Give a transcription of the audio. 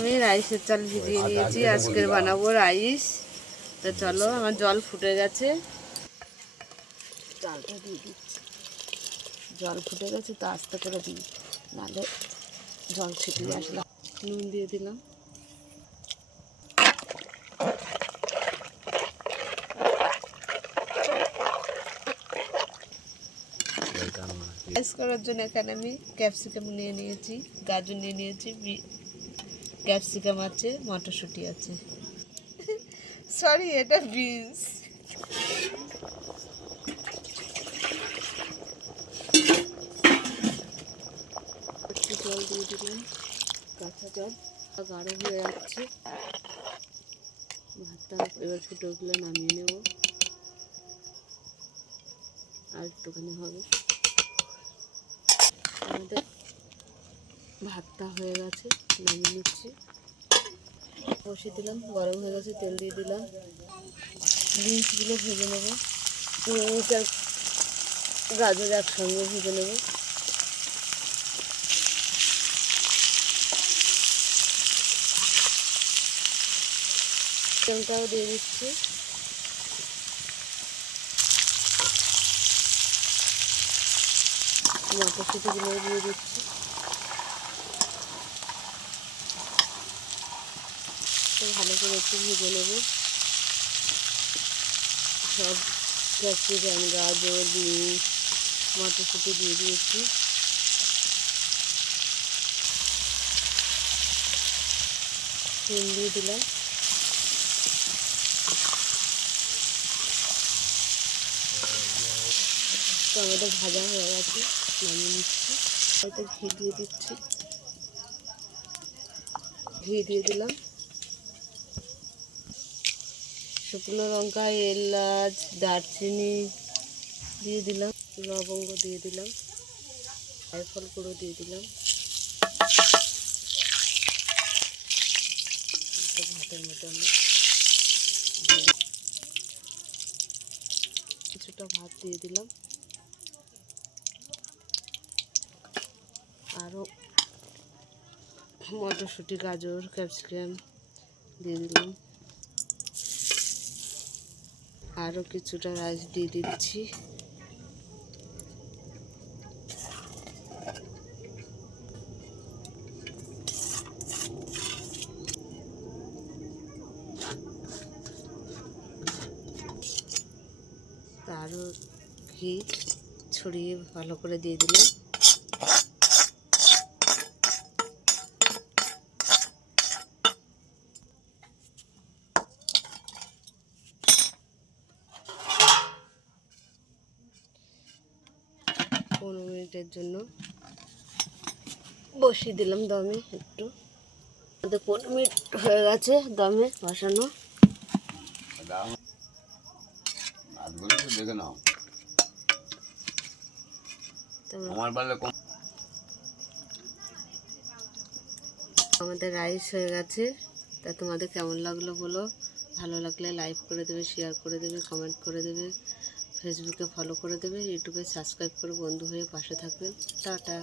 আমি রাইসের চাল ভিজিয়ে নিয়েছি, আজকের বানাবো রাইস। তো চলো, আমার জল ফুটে গেছে, চালটা দিয়ে দিচ্ছি। জল ফুটে গেছে তো আস্তে করে দিই, নাহলে জল ছিটিয়ে আসলাম। নুন দিয়ে দিলাম, রাইস করার জন্য এখানে আমি ক্যাপসিকাম নিয়ে নিয়েছি, গাজর নিয়ে নিয়েছি, ক্যাপসিকাম আছে, মটরশুঁটি আছে, সরি এটা বিনস। একটু জল দিয়ে দিলাম, কাঁচা জল, গাঢ় হয়ে যাচ্ছে ভাতটা। এবার ফুটে উঠলে নামিয়ে নেব, আর একটুখানি হবে। আমাদের ভাতটা হয়ে গেছে, নামিয়ে নিচ্ছি। বসিয়ে দিলাম, গরম হয়ে গেছে, তেল দিয়ে দিলাম। বিনসগুলো ভেজে নেব, বিনস আর গাজর একসঙ্গে ভেজে নেব। চিকেনটাও দিয়ে দিচ্ছি, মটরশুঁটিগুলো দিয়ে দিচ্ছি। ভালো করে একটু ভেজে নেব। সব ক্যাপসিকাম, গাজর, বিনস, মটরশুঁটি দিয়ে দিয়েছি। নুন দিয়ে দিলাম। টমেটো ভাজা হয়ে গেছে, নামিয়ে নিচ্ছি। হয়তো ঘি দিয়ে দিচ্ছি, ঘি দিয়ে দিলাম। শুকনো লঙ্কা, এলাচ, দারচিনি দিয়ে দিলাম, লবঙ্গ দিয়ে দিলাম, জায়ফল গুঁড়ো দিয়ে দিলাম। ভাতের মধ্যে আমরা কিছুটা ভাত দিয়ে দিলাম, আরও মটরশুঁটি, গাজর, ক্যাপসিকাম দিয়ে দিলাম। আরও কিছুটা রাইস দিয়ে দিচ্ছি। আরও ঘি ছড়িয়ে ভালো করে দিয়ে দিলাম। পনেরো মিনিটের জন্য বসিয়ে দিলাম দমে। একটু 15 মিনিট হয়ে গেছে দমে বসানো। দেখে নাও আমাদের রাইস হয়ে গেছে। তা তোমাদের কেমন লাগলো বলো, ভালো লাগলে লাইক করে দেবে, শেয়ার করে দেবে, কমেন্ট করে দেবে, ফেসবুকে ফলো করে দেবে, ইউটিউবে সাবস্ক্রাইব করে বন্ধু হয়ে পাশে থাকবেন। টাটা।